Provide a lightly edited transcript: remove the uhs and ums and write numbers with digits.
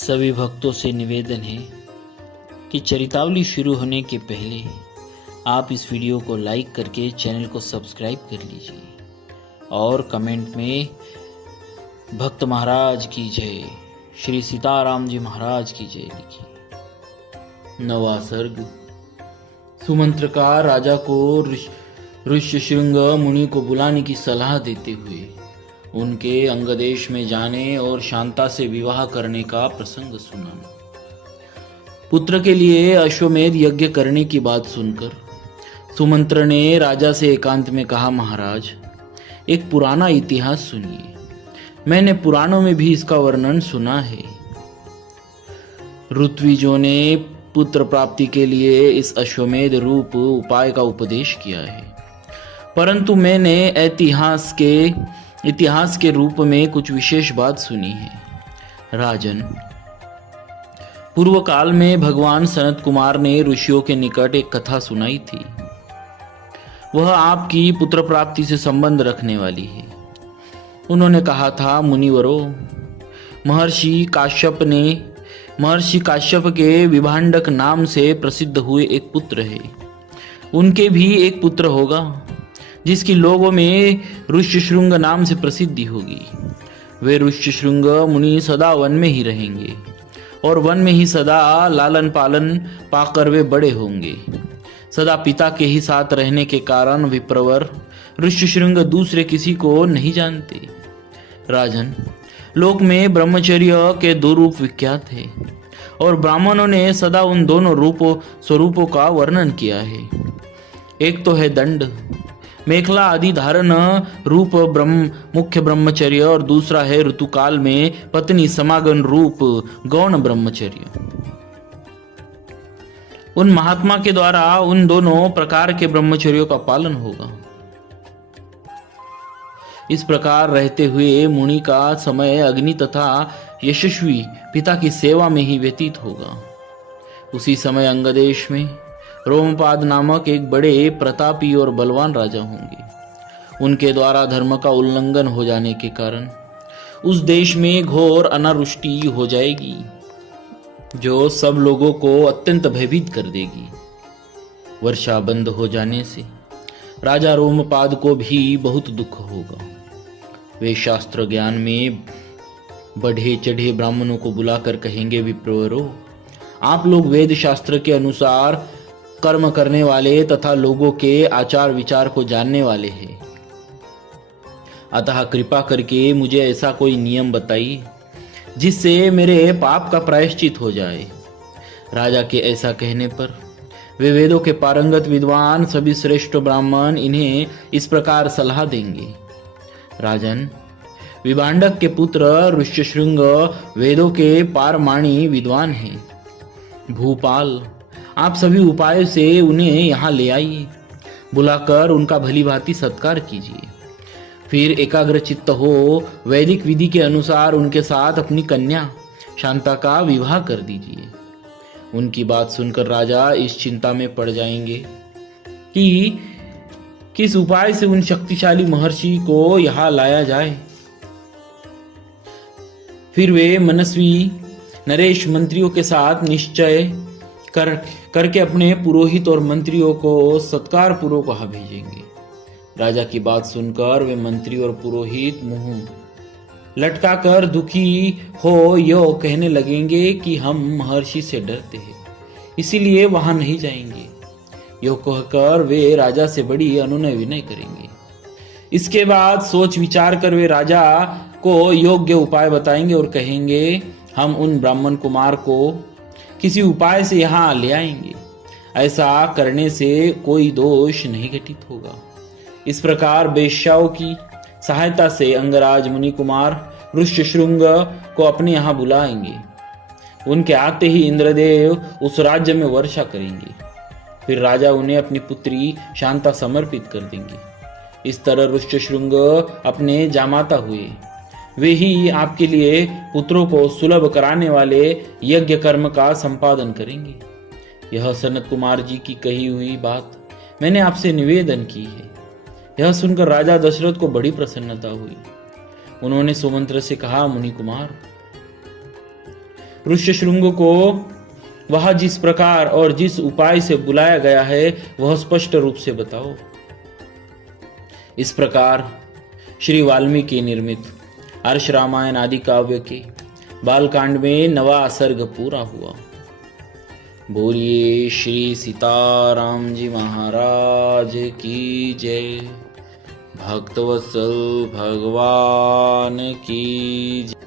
सभी भक्तों से निवेदन है कि चरितावली शुरू होने के पहले आप इस वीडियो को लाइक करके चैनल को सब्सक्राइब कर लीजिए और कमेंट में भक्त महाराज की जय, श्री सीताराम जी महाराज की जय लिखिए। नवा सर्ग। सुमंत्रकार राजा को ऋष्यशृंग मुनि को बुलाने की सलाह देते हुए उनके अंगदेश में जाने और शांता से विवाह करने का प्रसंग सुना। पुत्र के लिए अश्वमेध यज्ञ करने की बात सुनकर सुमंत्र ने राजा से एकांत में कहा, महाराज एक पुराना इतिहास सुनिए, मैंने पुराणों में भी इसका वर्णन सुना है। ऋत्विजों ने पुत्र प्राप्ति के लिए इस अश्वमेध रूप उपाय का उपदेश किया है, परंतु मैंने इतिहास के रूप में कुछ विशेष बात सुनी है। राजन, पूर्व काल में भगवान सनत कुमार ने ऋषियों के निकट एक कथा सुनाई थी। वह आपकी पुत्र प्राप्ति से संबंध रखने वाली है। उन्होंने कहा था, मुनिवरों, महर्षि काश्यप के विभांडक नाम से प्रसिद्ध हुए एक पुत्र है। उनके भी एक पुत्र होगा जिसकी लोगों में ऋष्यशृंग नाम से प्रसिद्धि होगी। वे ऋष्यशृंग मुनि सदा वन में ही रहेंगे और वन में ही सदा लालन पालन पाकर वे बड़े होंगे। सदा पिता के ही साथ रहने के कारण विप्रवर ऋष्यशृंग दूसरे किसी को नहीं जानते। राजन, लोक में ब्रह्मचर्य के दो रूप विख्यात है और ब्राह्मणों ने सदा उन दोनों स्वरूपों का वर्णन किया है। एक तो है दंड मेखला आदि धारण रूप मुख्य ब्रह्मचर्य और दूसरा है ऋतुकाल में पत्नी समागम रूप गौण ब्रह्मचर्य। उन महात्मा के द्वारा उन दोनों प्रकार के ब्रह्मचर्यों का पालन होगा। इस प्रकार रहते हुए मुनि का समय अग्नि तथा यशस्वी पिता की सेवा में ही व्यतीत होगा। उसी समय अंगदेश में रोमपाद नामक एक बड़े प्रतापी और बलवान राजा होंगे। उनके द्वारा धर्म का उल्लंघन हो जाने के कारण उस देश में घोर अनावृष्टि हो जाएगी, जो सब लोगों को अत्यंत भयभीत कर देगी। वर्षा बंद हो जाने से राजा रोमपाद को भी बहुत दुख होगा। वे शास्त्र ज्ञान में बढ़े चढ़े ब्राह्मणों को बुलाकर कहेंगे, विप्रवरों, आप लोग वेद शास्त्र के अनुसार कर्म करने वाले तथा लोगों के आचार विचार को जानने वाले हैं, अतः कृपा करके मुझे ऐसा कोई नियम बताइए जिससे मेरे पाप का प्रायश्चित हो जाए। राजा के ऐसा कहने पर वे वेदों के पारंगत विद्वान सभी श्रेष्ठ ब्राह्मण इन्हें इस प्रकार सलाह देंगे। राजन, विभांडक के पुत्र ऋष्यशृंग वेदों के पारमाणी विद्वान हैं। भूपाल, आप सभी उपायों से उन्हें यहाँ ले आइए, बुलाकर उनका भली भांति सत्कार कीजिए। फिर एकाग्र चित्त हो वैदिक विधि के अनुसार उनके साथ अपनी कन्या शांता का विवाह कर दीजिए। उनकी बात सुनकर राजा इस चिंता में पड़ जाएंगे कि किस उपाय से उन शक्तिशाली महर्षि को यहाँ लाया जाए। फिर वे मनस्वी नरेश मंत्रियों के साथ निश्चय करके अपने पुरोहित और मंत्रियों को सत्कार पूर्वक वहां भेजेंगे। राजा की बात सुनकर वे मंत्री और पुरोहित मुंह लटकाकर दुखी हो यो कहने लगेंगे कि हम महर्षि से डरते हैं, इसीलिए वहां नहीं जाएंगे। यो कहकर वे राजा से बड़ी अनुनय विनय करेंगे। इसके बाद सोच विचार कर वे राजा को योग्य उपाय बताएंगे और कहेंगे, हम उन ब्राह्मण कुमार को किसी उपाय से यहाँ ले आएंगे। ऐसा करने से कोई दोष नहीं घटित होगा। इस प्रकार वेश्याओं की सहायता से अंगराज मुनि कुमार ऋष्यशृंग को अपने यहाँ बुलाएंगे। उनके आते ही इंद्रदेव उस राज्य में वर्षा करेंगे। फिर राजा उन्हें अपनी पुत्री शांता समर्पित कर देंगे। इस तरह ऋष्यशृंग अपने जामाता हुए। वे ही आपके लिए पुत्रों को सुलभ कराने वाले यज्ञ कर्म का संपादन करेंगे। यह सनत कुमार जी की कही हुई बात मैंने आपसे निवेदन की है। यह सुनकर राजा दशरथ को बड़ी प्रसन्नता हुई। उन्होंने सुमंत्र से कहा, मुनि कुमार, ऋष्यशृंग को वहां जिस प्रकार और जिस उपाय से बुलाया गया है वह स्पष्ट रूप से बताओ। इस प्रकार श्री वाल्मीकि निर्मित आर्ष रामायण आदि काव्य के बालकांड में 9वां सर्ग पूरा हुआ। बोलिए श्री सीताराम जी महाराज की जय। भक्तवत्सल भगवान की जय।